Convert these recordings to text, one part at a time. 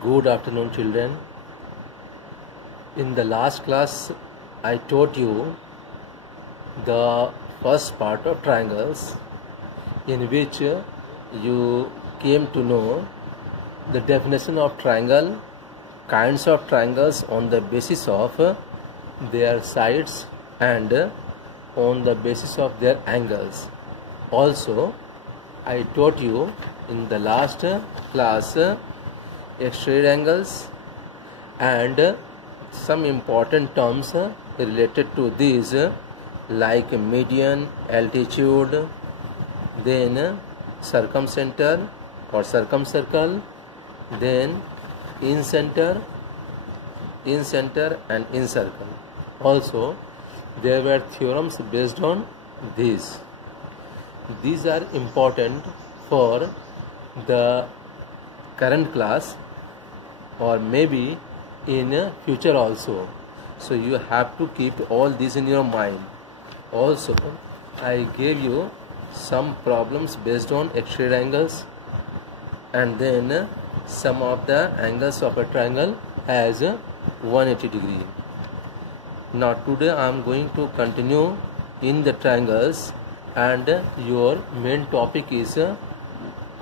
Good afternoon, children. In the last class, I taught you the first part of triangles, in which you came to know the definition of triangle, kinds of triangles on the basis of their sides and on the basis of their angles. Also, I taught you in the last class straight angles and some important terms related to these like median, altitude, then circumcenter or circumcircle, then incenter and incircle. Also, there were theorems based on these. These are important for the current class or maybe in future also. So you have to keep all these in your mind. Also, I gave you some problems based on straight angles and then some of the angles of a triangle as 180 degree. Now today I am going to continue in the triangles, and your main topic is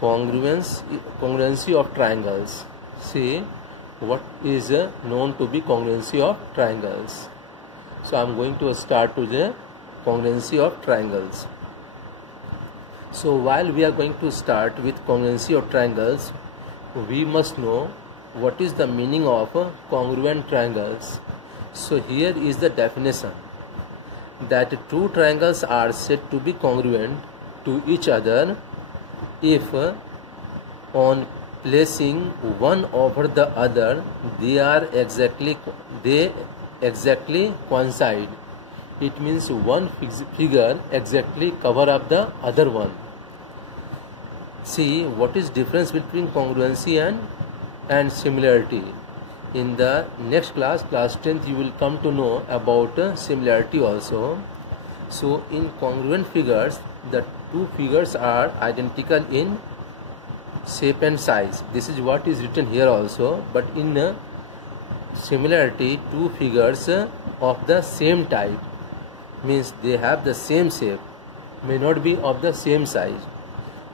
congruency of triangles. See what is known to be congruency of triangles. So I am going to start with the congruency of triangles. So while we are going to start with congruency of triangles, we must know what is the meaning of congruent triangles. So here is the definition, that two triangles are said to be congruent to each other if on placing one over the other they exactly coincide. It means one figure exactly cover up the other one. See what is difference between congruency and similarity. In the next class, class 10th, you will come to know about similarity also. So in congruent figures, the two figures are identical in shape and size. This is what is written here also. But in similarity, two figures of the same type, means they have the same shape, may not be of the same size.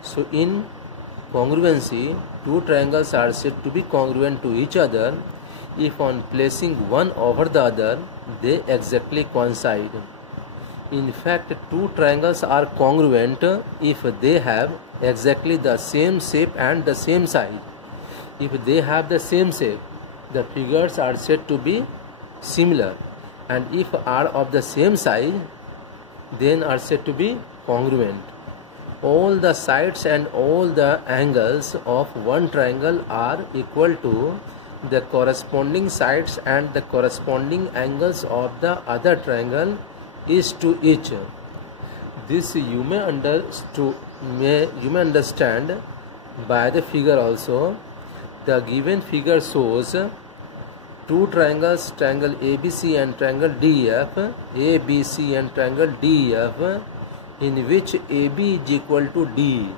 So in congruency, two triangles are said to be congruent to each other if on placing one over the other they exactly coincide. In fact, two triangles are congruent if they have exactly the same shape and the same size. If they have the same shape, the figures are said to be similar, and if are of the same size, then are said to be congruent. All the sides and all the angles of one triangle are equal to the corresponding sides and the corresponding angles of the other triangle is to each. This you may understand by the figure also. The given figure shows two triangles, triangle ABC and triangle DEF, ABC and triangle DEF, in which AB is equal to D,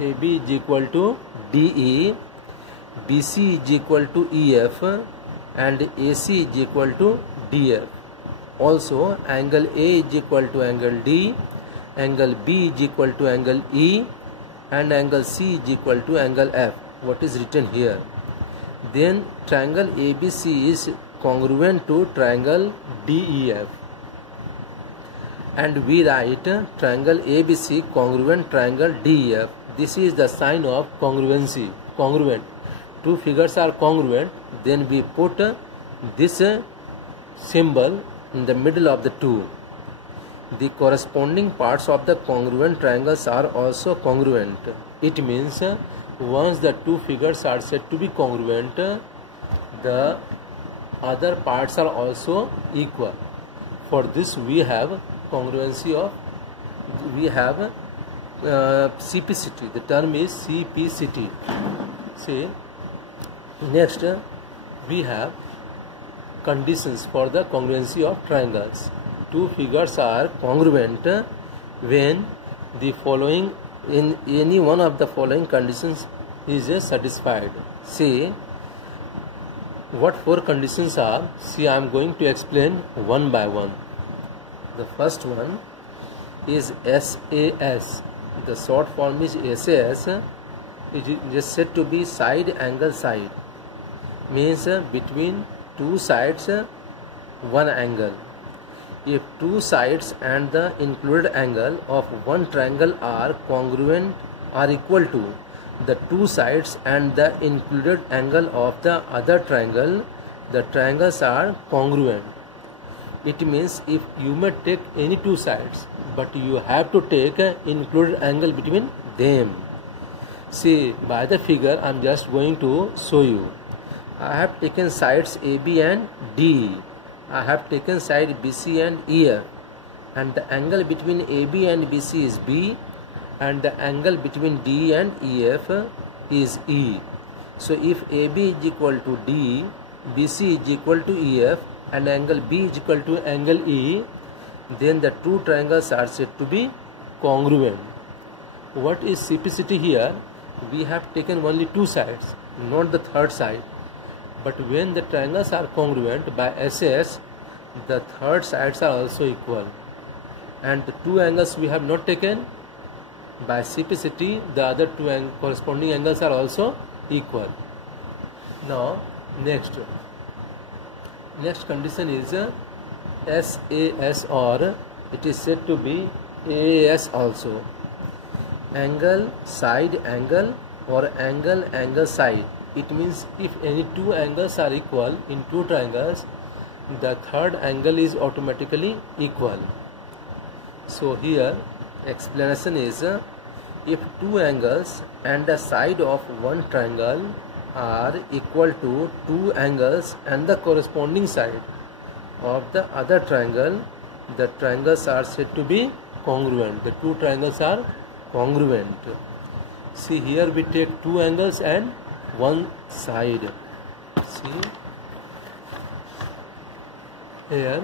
AB is equal to DE, BC is equal to EF, and AC is equal to DF. Also, angle A is equal to angle D, angle B is equal to angle E, and angle C is equal to angle F. What is written here? Then triangle ABC is congruent to triangle DEF. And we write triangle ABC congruent triangle DEF. This is the sign of congruency. Congruent. Two figures are congruent, then we put this symbol in the middle of the two. The corresponding parts of the congruent triangles are also congruent. It means once the two figures are said to be congruent, the other parts are also equal. For this we have congruency of, we have CPCT. The term is CPCT. See, next we have conditions for the congruency of triangles. Two figures are congruent when the following, in any one of the following conditions is satisfied. Say What four conditions are? See, I am going to explain one by one. The first one is SAS. The short form is SAS. It is said to be side angle side. Means between two sides one angle. If two sides and the included angle of one triangle are congruent or equal to the two sides and the included angle of the other triangle, the triangles are congruent. It means if you may take any two sides, but you have to take an included angle between them. See, by the figure I am just going to show you. I have taken sides AB and D. I have taken side BC and EF, and the angle between AB and BC is B, and the angle between D and EF is E. So if AB is equal to D, BC is equal to EF, and angle B is equal to angle E, then the two triangles are said to be congruent. What is CPCT here? We have taken only two sides, not the third side. But when the triangles are congruent by SS, the third sides are also equal. And the two angles we have not taken by CPCT, the other two corresponding angles are also equal. Now, next condition is SAS, or it is said to be AAS also. Angle side angle or angle side. It means if any two angles are equal in two triangles, the third angle is automatically equal. So here explanation is, if two angles and the side of one triangle are equal to two angles and the corresponding side of the other triangle, the triangles are said to be congruent. The two triangles are congruent. See, here we take two angles and one side. See, here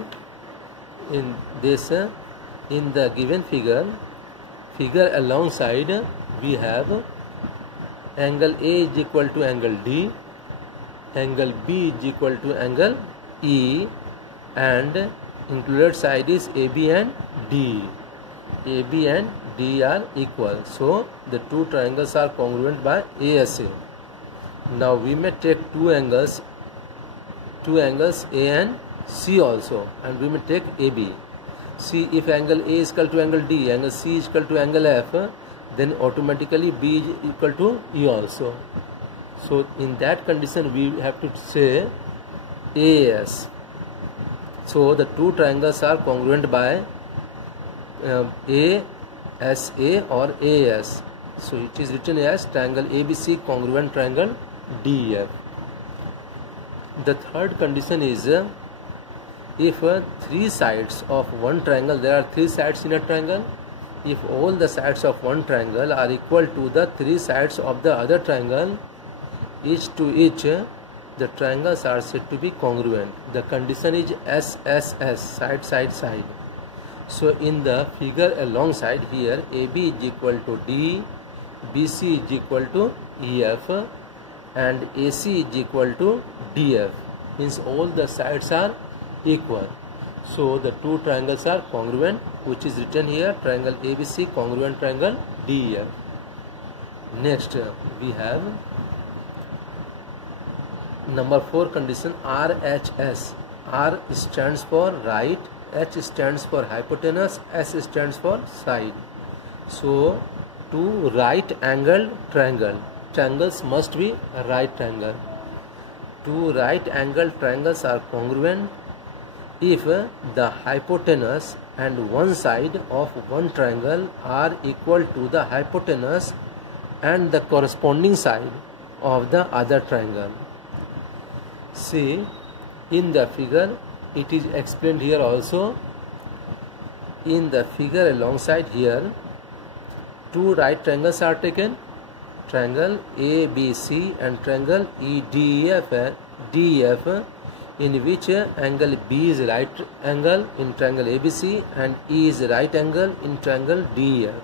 in this, in the given figure alongside we have angle A is equal to angle D, angle B is equal to angle E, and included side is AB and D. AB and D are equal, so the two triangles are congruent by ASA. Now we may take two angles A and C also, and we may take AB. See, if angle A is equal to angle D, angle C is equal to angle F, then automatically B is equal to E also. So in that condition we have to say AS. So the two triangles are congruent by ASA or AS. So it is written as triangle ABC congruent triangle DEF. The third condition is, if three sides of one triangle, there are three sides in a triangle, if all the sides of one triangle are equal to the three sides of the other triangle, each to each, the triangles are said to be congruent. The condition is SSS, side side side. So in the figure alongside here, AB is equal to D, BC is equal to EF, and AC is equal to DF. Means all the sides are equal. So the two triangles are congruent, which is written here, triangle ABC congruent triangle DEF. Next we have number 4 condition, RHS. R stands for right, H stands for hypotenuse, S stands for side. So two right angled triangles must be a right triangle. Two right angled triangles are congruent if the hypotenuse and one side of one triangle are equal to the hypotenuse and the corresponding side of the other triangle. See, in the figure it is explained here also. In the figure alongside here, two right triangles are taken, triangle ABC and triangle EDF, in which angle B is right angle in triangle ABC and E is right angle in triangle DEF.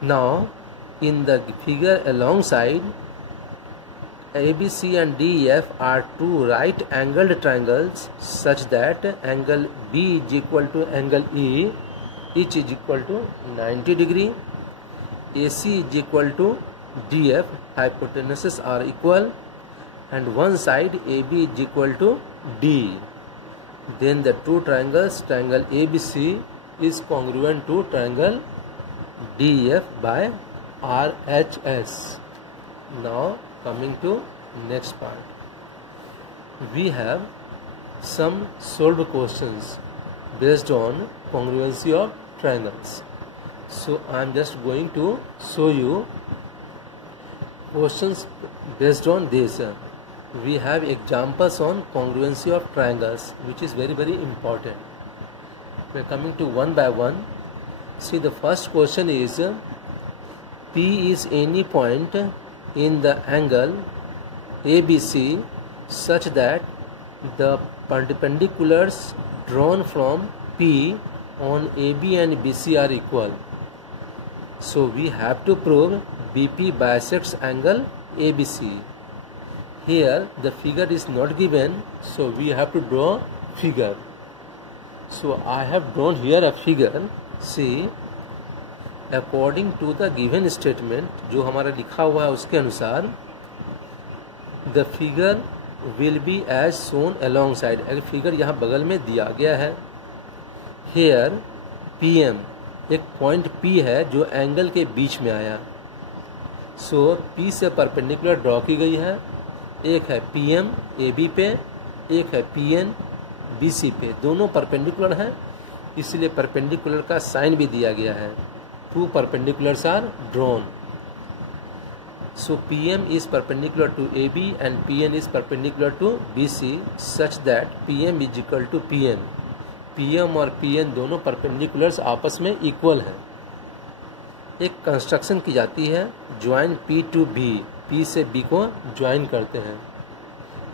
Now in the figure alongside, ABC and DEF are two right angled triangles such that angle B is equal to angle E, each is equal to 90 degree. AC is equal to DF, hypotenuses are equal, and one side AB is equal to D. Then the two triangles, triangle ABC is congruent to triangle DEF by RHS. Now coming to next part, we have some solved questions based on congruency of triangles. So I am just going to show you questions based on this. We have examples on congruency of triangles, which is very important. We are coming to one by one. See, the first question is, P is any point in the angle ABC such that the perpendiculars drawn from P on AB and BC are equal. So we have to prove BP bisects angle ABC. Here the figure is not given, so we have to draw figure. So I have drawn here a figure. See, according to the given statement, जो हमारा लिखा हुआ है उसके अनुसार, the figure will be as shown alongside. अगर figure यहाँ बगल में दिया गया है. हेयर PM, एक पॉइंट P है जो एंगल के बीच में आया. सो P से परपेंडिकुलर ड्रॉ की गई है. एक है PM AB पे, एक है PN BC पे. दोनों परपेंडिकुलर हैं, इसलिए परपेंडिकुलर का साइन भी दिया गया है. Two perpendiculars are drawn. So PM is perpendicular to AB and PN is perpendicular to BC such that PM is equal to PN. PM और PN दोनों perpendiculars आपस में equal हैं. एक कंस्ट्रक्शन की जाती है, join P to B, P से B को ज्वाइन करते हैं.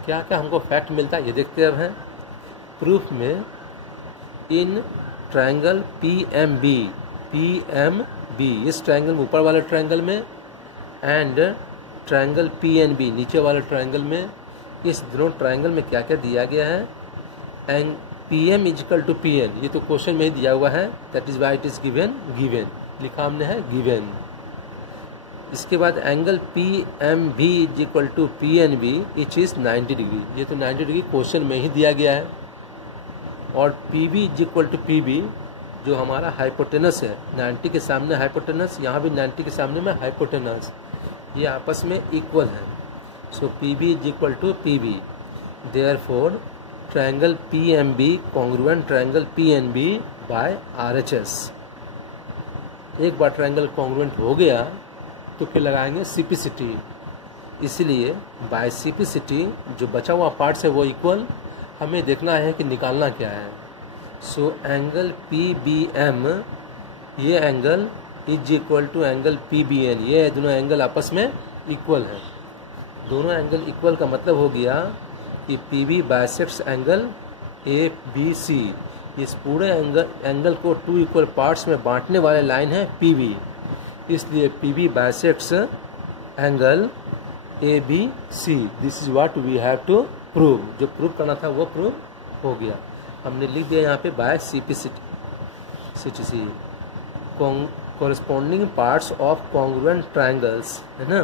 क्या क्या हमको फैक्ट मिलता है ये देखते अब हैं. प्रूफ में इन ट्रायंगल PMB, इस ट्रायंगल में, ऊपर वाले ट्रायंगल में, एंड ट्रायंगल PNB नीचे वाले ट्रायंगल में, इस दोनों ट्रायंगल में क्या क्या दिया गया है. And PM equal to PN, ये तो क्वेश्चन में ही दिया हुआ है. That is why it is given लिखा हमने है गिवन. इसके बाद angle PMB equal to PNB each is 90 degree. ये तो 90 डिग्री क्वेश्चन में ही दिया गया है. और PB इजिकल टू PB जो हमारा हाइपोटेनस है, 90 के सामने हाइपोटेनस, यहाँ भी 90 के सामने में हाइपोटेनस, ये आपस में इक्वल है. So PB is equal to PB. Therefore triangle PMB congruent triangle PNB by RHS. एक बार ट्रायंगल कॉन्ग्रुएंट हो गया तो फिर लगाएंगे CPCT. इसलिए बाय CPCT जो बचा हुआ पार्ट्स है वो इक्वल. हमें देखना है कि निकालना क्या है. सो एंगल PBM, ये angle is equal to angle PBN. ये दोनों एंगल आपस में इक्वल है. दोनों एंगल इक्वल का मतलब हो गया कि PB बाइसेक्ट्स एंगल ABC. इस पूरे एंगल को 2 इक्वल पार्ट्स में बांटने वाले लाइन है PB, इसलिए PB bisects angle ABC. This is what we have to prove. जो प्रूव करना था वो प्रूव हो गया. हमने लिख दिया यहाँ पे by CPCT. Corresponding parts of congruent triangles, है ना,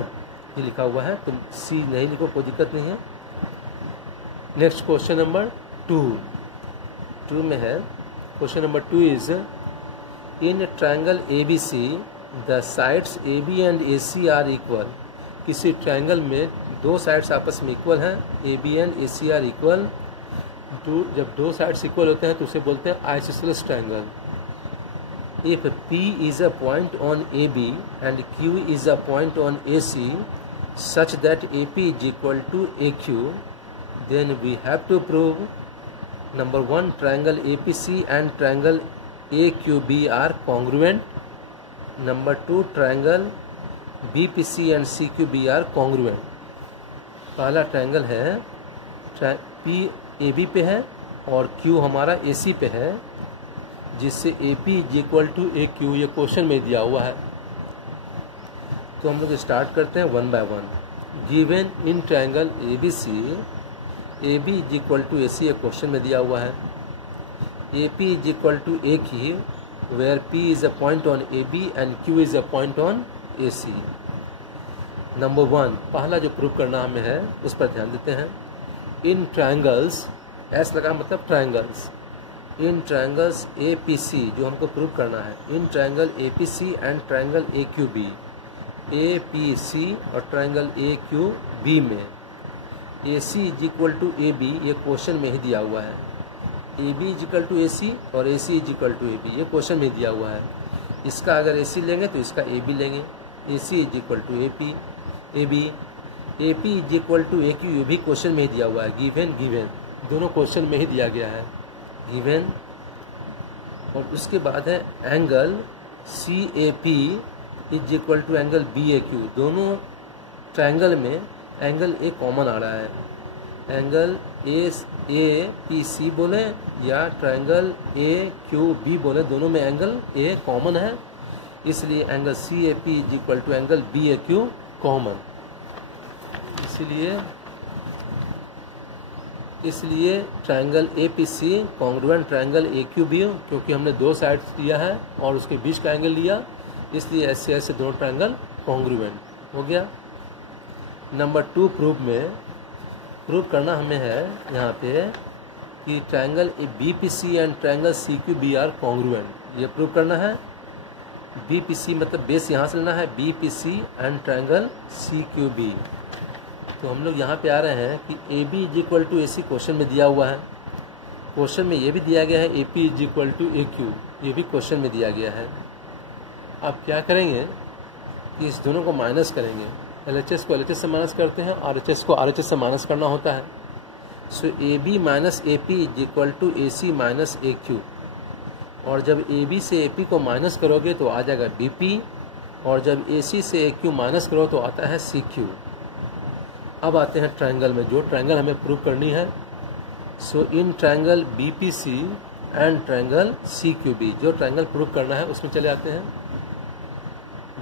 ये लिखा हुआ है. तुम C नहीं लिखो, कोई दिक्कत नहीं है. नेक्स्ट क्वेश्चन नंबर 2 में है. Question number 2 is in triangle ABC the sides AB and AC are equal. किसी ट्रायंगल में दो साइड्स आपस में इक्वल हैं, AB and AC are equal. जब दो साइड्स इक्वल होते हैं तो उसे बोलते हैं isosceles triangle. If P is a point on AB and Q is a point on AC such that AP is equal to AQ, then we have to prove number 1 triangle APC and triangle AQB are congruent. Number 2 triangle BPC and CQB are congruent. पहला triangle है P AB पे है और Q हमारा AC पे है, जिससे AP is equal to AQ. ये क्वेश्चन में दिया हुआ है. तो हम लोग स्टार्ट करते हैं 1 by 1. Given in triangle ABC, AB is equal to AC एक क्वेश्चन में दिया हुआ है, AP is equal to AQ where P is a point on AB and Q is a point on AC। Number 1 पहला जो prove करना हमें है उस पर ध्यान देते हैं। इन ट्रायंगल्स, एस लगा मतलब ट्रायंगल्स, इन ट्रायंगल्स APC जो हमको प्रूव करना है, in triangle APC and triangle AQB, APC और ट्रायंगल AQB में AC is equal to AB ये क्वेश्चन में ही दिया हुआ है, AB is equal to AC और AC is equal to AB ये क्वेश्चन में दिया हुआ है। इसका अगर AC लेंगे तो इसका AB लेंगे, AC is equal to AB, AP is equal to AQ ये भी क्वेश्चन में ही दिया हुआ है, गिवन दोनों क्वेश्चन में ही दिया गया है, गिवन। और उसके बाद है angle CAP is equal to angle BAQ, दोनों ट्रायंगल में एंगल A कॉमन आ रहा है, एंगल APC बोले या ट्रायंगल AQB बोले, दोनों में एंगल A कॉमन है, इसलिए angle CAP is equal to angle BAQ common. इसलिए triangle APC congruent triangle AQB, क्योंकि हमने दो साइड्स दिया है और उसके बीच का एंगल लिया, इसलिए ऐसे ऐसे दोनों ट्रायंगल कॉन्ग्रुएंट हो गया। नंबर 2 प्रूव करना हमें है यहाँ पे कि triangle BPC and triangle CQB are congruent, ये प्रूव करना है। BPC मतलब बेस यहाँ से लेना है, BPC एंड ट्रायंगल CQB। तो हम लोग यहाँ पे आ रहे हैं कि AB is equal to AC question में दिया हुआ है, क्वेश्चन में ये भी दिया गया है AP is equal to AQ, ये भी क्वेश्चन में दिया गया है। अब क्या करेंगे कि इस दोनों को माइनस करेंगे, LHS को LHS से माइनस करते हैं, RHS को RHS से माइनस करना होता है। So AB minus AP is equal to AC minus AQ, और जब AB से AP को माइनस करोगे तो आ जाएगा BP, और जब AC से AQ माइनस करो तो आता है CQ। अब आते हैं ट्रायंगल में, जो ट्रायंगल हमें प्रूव करनी है। So in triangle BPC and triangle CQB, जो ट्रायंगल प्रूव करना है उसमें चले आते हैं।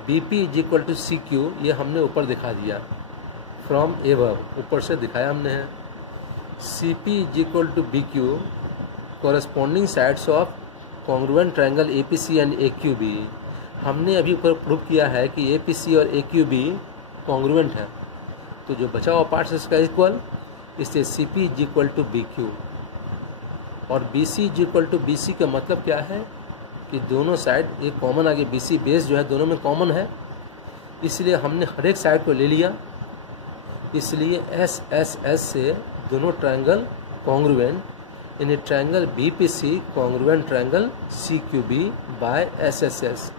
BP is equal to CQ ये हमने ऊपर दिखा दिया, फ्रॉम एबव ऊपर से दिखाया हमने है। CP is equal to BQ corresponding sides of congruent triangle APC and AQB, हमने अभी ऊपर प्रूव किया है कि APC और AQB कॉन्ग्रुएंट है, तो जो बचा हुआ पार्ट इसका इक्वल, इससे CP is equal to BQ और BC is equal to BC का मतलब क्या है कि दोनों साइड एक कॉमन आगे BC बेस जो है दोनों में कॉमन है, इसलिए हमने हर एक साइड को ले लिया, इसलिए SSS से दोनों ट्रायंगल कॉन्ग्रुएंट, यानी triangle BPC congruent triangle CQB by SSS,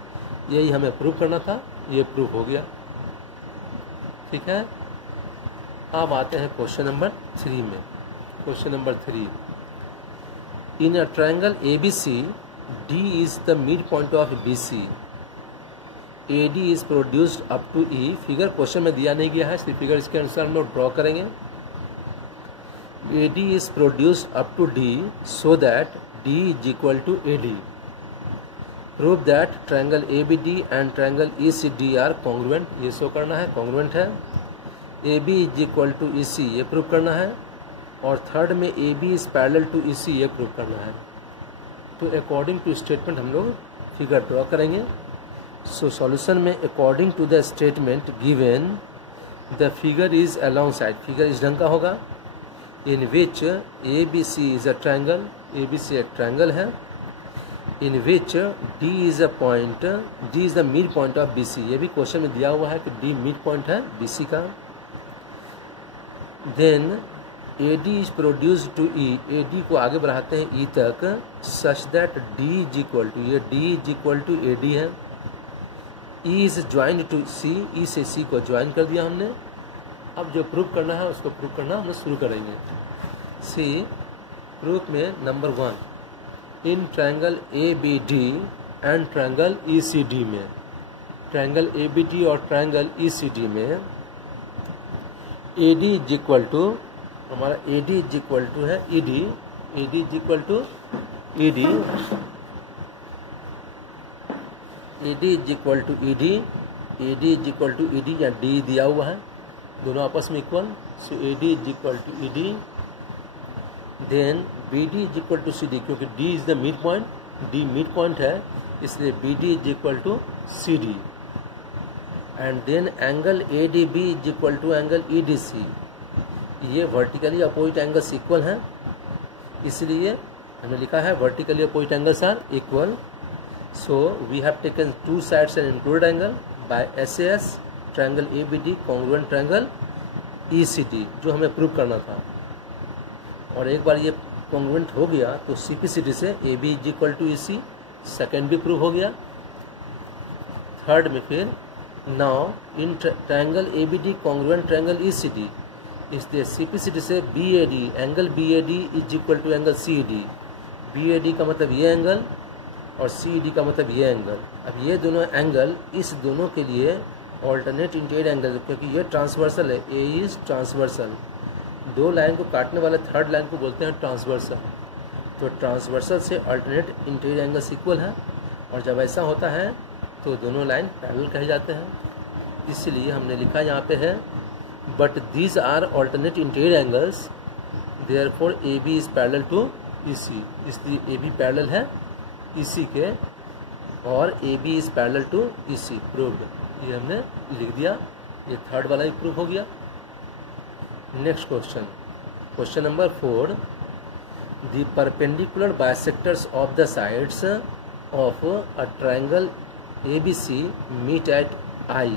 यही हमें प्रूव करना था, ये प्रूव हो गया। ठीक है, अब आते हैं क्वेश्चन नंबर 3 में। Question number 3, in a triangle ABC D is the midpoint of BC, AD is produced up to E, figure question में दिया नहीं गया है, इसलिए फिगर इसके अनुसार हम लोग ड्रॉ करेंगे। AD is produced up to D so that D is equal to AD, prove that triangle ABD and triangle ECD are congruent, ये शो करना है, congruent है। AB is equal to EC ये प्रूव करना है, और third में AB is parallel to EC ये प्रूव करना है। तो अकॉर्डिंग टू स्टेटमेंट हम लोग फिगर ड्रॉ करेंगे। सो सॉल्यूशन में according to the statement given the figure is along side, figure इस ढंग का होगा, in which ABC is a triangle, ABC एक ट्रायंगल है, in which D is a point, D is the mid point of BC, ये भी question में दिया हुआ है कि D मिड पॉइंट है BC का। Then AD is produced to E, AD को आगे बढ़ाते हैं E तक, such that D is equal to, ये D is equal to AD है। E is joined to C, E से C को ज्वाइन कर दिया हमने। अब जो प्रूव करना है उसको प्रूव करना हम शुरू करेंगे। सी प्रूफ में number 1, in triangle ABD and triangle ECD में, ट्रायंगल ABD और ट्रायंगल ECD में AD इज इक्वल टू, हमारा AD इज इक्वल टू है ED, AD is equal to ED, AD is equal to ED, AD is equal to ED या D दिया हुआ है, दोनों आपस में equal, so A D is equal to E D, then B D is equal to C D, क्योंकि D is the mid point, D mid point है, इसलिए B D is equal to C D, and then angle A D B is equal to angle E D C. ये vertically opposite angles equal हैं, इसलिए हमने लिखा है vertically opposite angles are equal. So we have taken two sides and included angle by SAS, triangle ABD congruent triangle ECD, जो हमें prove करना था। और एक बार ये कॉन्ग्रुएंट हो गया तो CPCD से AB is equal to EC, second भी प्रूव हो गया। थर्ड में फिर now in triangle ABD congruent triangle ECD, इसलिए CPCD से BAD, angle BAD is equal to angle CED। BAD का मतलब ये एंगल और CED का मतलब ये एंगल। अब ये दोनों एंगल इस दोनों के लिए ऑल्टरनेट इंटीरियर एंगल, क्योंकि ये ट्रांसवर्सल है, A इज ट्रांसवर्सल, दो लाइन को काटने वाले थर्ड लाइन को बोलते हैं ट्रांसवर्सल। तो ट्रांसवर्सल से अल्टरनेट इंटीरियर एंगल्स इक्वल है, और जब ऐसा होता है तो दोनों लाइन पैरेलल कहे जाते हैं। इसलिए हमने लिखा यहाँ पे है but these are alternate interior angles, therefore AB is parallel to EC, इसलिए AB पैरेलल है EC के और AB is parallel to EC, proved. ये हमने लिख दिया, ये थर्ड वाला ही प्रूव हो गया। Next question, question number 4, the perpendicular bisectors of the sides of a triangle ABC meet at I।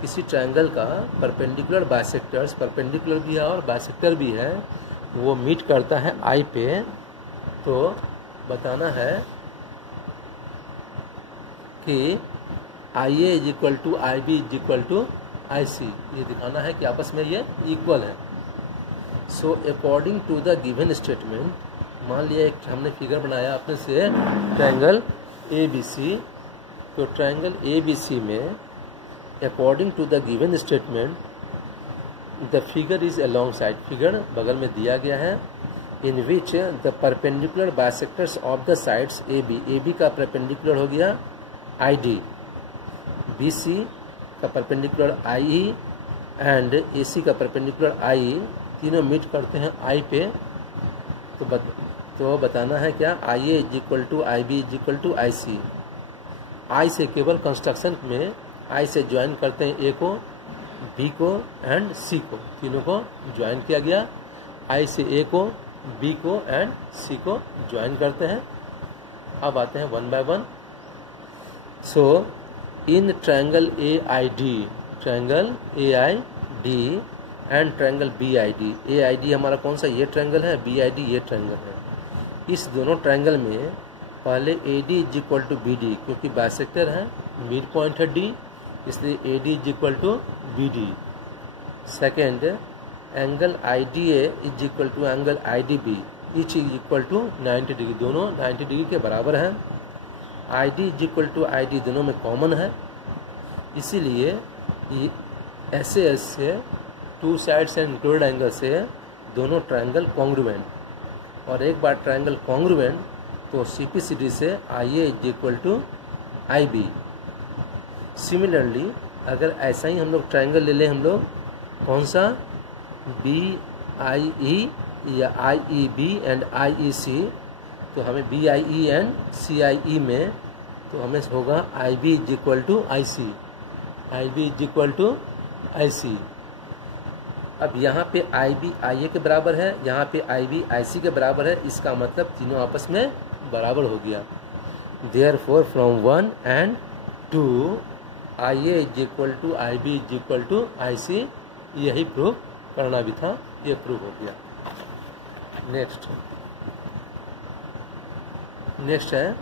किसी ट्रायंगल का परपेंडिकुलर बाइसेक्टर्स, परपेंडिकुलर भी है और बाइसेक्टर भी है, वो मीट करता है I पे, तो बताना है कि IA is equal to IB is equal to IC, ये दिखाना है कि आपस में ये इक्वल है। So according to the given statement, मान लिया एक हमने फिगर बनाया अपने से ट्रायंगल ABC, तो ट्रायंगल ABC में according to the given statement the figure is along side, figure बगल में दिया गया है, in which the perpendicular bisectors of the sides AB का परपेंडिकुलर हो गया ID, BC का परपेंडिकुलर IE एंड AC का परपेंडिकुलर IE, तीनों मीट करते हैं I पे। तो बताना है क्या, IA is equal to IB is equal to IC। I से केवल कंस्ट्रक्शन में I से ज्वाइन करते हैं A को, B को एंड C को, तीनों को ज्वाइन किया गया। I से A को, B को एंड C को ज्वाइन करते हैं। अब आते हैं one by one. So in triangle AID, triangle AID and triangle BID, AID हमारा कौन सा, ये ट्रायंगल है, BID ये ट्रायंगल है। इस दोनों ट्रायंगल में पहले AD is equal to BD, क्योंकि बाइसेक्टर है, मिड पॉइंट है D, इसलिए AD is equal to BD। Second, angle IDA is equal to angle IDB, each is equal to 90 degree, दोनों 90 डिग्री के बराबर हैं। ID is equal to ID दोनों में कॉमन है, इसीलिए SAS से two sides and included angle से दोनों ट्रायंगल कॉन्ग्रुएंट, और एक बार ट्रायंगल कॉन्ग्रुएंट तो CPCD से IA is equal to IB। Similarly अगर ऐसा ही हम लोग ट्रायंगल ले लें, हम लोग कौन सा, BIE या IEB एंड IEC, तो हमें BIE एंड CIE में तो हमें होगा IB is equal to IC, IB is equal to IC। अब यहाँ पे IB IA के बराबर है, यहाँ पे IB IC के बराबर है, इसका मतलब तीनों आपस में बराबर हो गया। Therefore from 1 and 2 IA is equal to IB is equal to IC, यही प्रूव करना भी था, ये प्रूव हो गया। नेक्स्ट है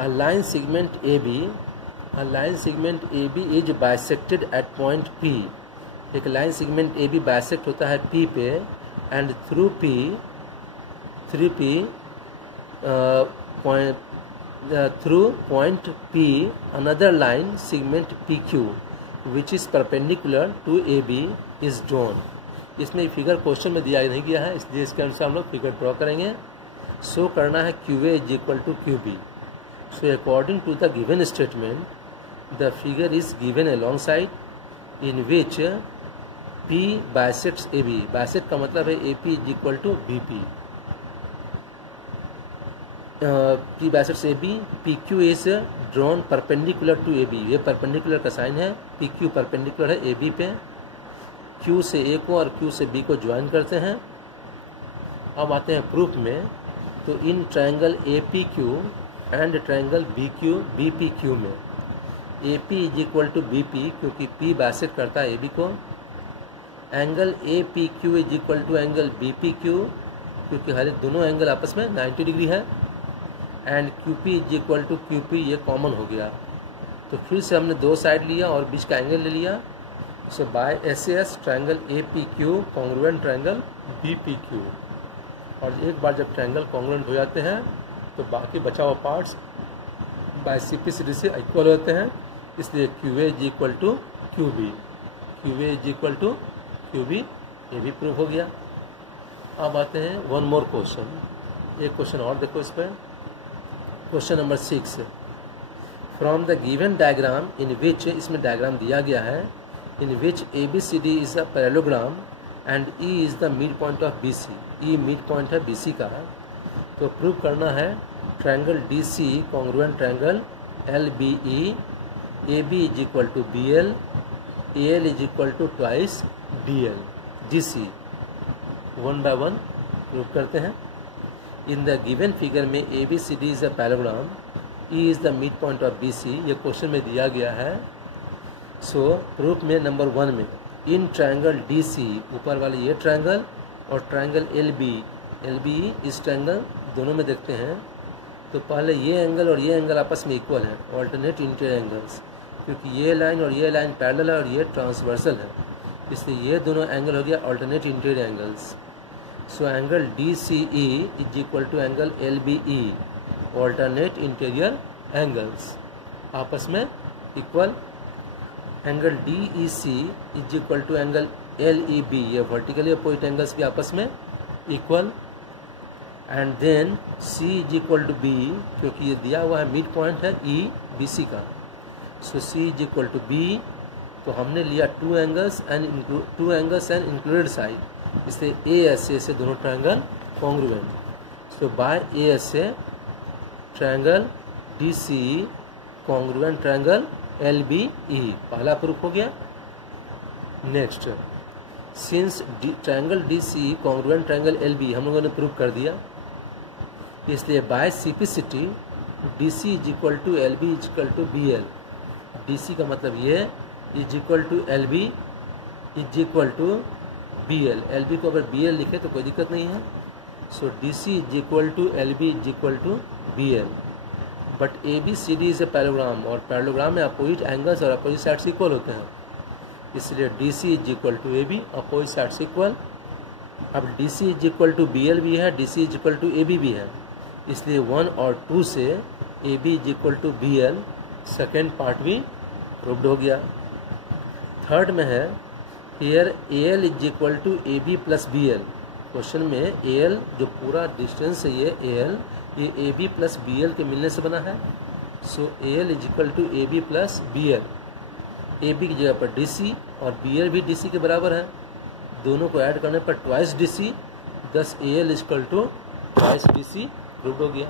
a line segment AB is bisected at point P। एक लाइन सेगमेंट AB बाइसेक्ट होता है P पे, and through point P another line segment PQ which is perpendicular to AB is drawn। इसमें figure question में दिया नहीं गया है, इसलिए इसके अनुसार हम लोग फिगर ड्रॉ करेंगे। शो करना है QA is equal to QB। So according to the given statement the figure is given along side, in which P bisects AB। Bisect का मतलब है AP is equal to BP। P bisects AB, PQ is drawn perpendicular to AB। ये perpendicular का sign है, PQ perpendicular है AB पे। Q से A को और Q से B को ज्वाइन करते हैं। अब आते हैं प्रूफ में। तो in triangle APQ and triangle BPQ में AP is equal to BP, क्योंकि P बाइसेक्ट करता है AB को। Angle APQ is equal to angle BPQ, क्योंकि हर दोनों एंगल आपस में 90 डिग्री है। And QP is equal to QP, ये कॉमन हो गया। तो फिर से हमने दो साइड लिया और बीच का एंगल ले लिया। So by SAS triangle APQ congruent triangle BPQ। और एक बार जब ट्रायंगल कॉन्ग्रुएंट हो जाते हैं तो बाकी बचा हुआ पार्ट्स बाय CP/CD से इक्वल होते हैं, इसलिए QA is equal to QB, QA is equal to QB, ये भी प्रूव हो गया। अब आते हैं वन मोर क्वेश्चन, एक क्वेश्चन और देखो इस पर। Question number 6, from the given diagram in which, इसमें डायग्राम दिया गया है, in which ABCD is a parallelogram and E is the mid point of BC। E mid point है BC का। तो प्रूव करना है triangle DC congruent triangle LBE, AB is equal to BL, AL is equal to twice DL GC। One by one prove करते हैं। In the given figure में ABCD is a parallelogram, E is the mid point of BC, ये question में दिया गया है। सो proof में number 1 में इन ट्रायंगल DC, ऊपर वाले ये ट्रायंगल और ट्रायंगल LBE, इस ट्रायंगल दोनों में देखते हैं। तो पहले ये एंगल और ये एंगल आपस में इक्वल है, ऑल्टरनेट इंटीरियर एंगल्स, क्योंकि ये लाइन और ये लाइन पैरेलल है और ये ट्रांसवर्सल है, इसलिए ये दोनों एंगल हो गया alternate interior angles. So angle DCE is equal to angle LBE, alternate interior angles आपस में equal. Angle DEC is equal to angle LEB, ये वर्टिकली अपोजिट एंगल्स भी आपस में equal. And then C is equal to B, क्योंकि ये दिया हुआ है मिड पॉइंट है EBC का। So C is equal to B, तो हमने लिया two angles and included side, इसलिए ASA से दोनों triangle congruent. So by ASA triangle DCE congruent triangle LBE, पहला प्रूफ हो गया। Next, since triangle DCE congruent triangle LBE हम लोगों ने प्रूव कर दिया, इसलिए by CP/CD DC is equal to LB is equal to BL। DC का मतलब ये is equal to LB is equal to BL। LB को अगर BL लिखे तो कोई दिक्कत नहीं है। So DC is equal to LB is equal to BL। But ABCD is a parallelogram, और पैरेललोग्राम में अपोजिट एंगल्स और अपोजिट साइड्स इक्वल होते हैं, इसलिए DC is equal to AB, opposite sides equal. अब DC is equal to BL भी है, DC is equal to AB भी है, इसलिए 1 और 2 से AB is equal to BL second part भी प्रूव्ड हो गया। थर्ड में है here AL is equal to AB plus BL। Question में AL जो पूरा डिस्टेंस है ये AL, ये AB प्लस BL के मिलने से बना है। So AL is equal to AB plus BL। AB की जगह पर DC और BL भी DC के बराबर है, दोनों को ऐड करने पर twice DC, 10 AL is equal to twice DC proved हो गया।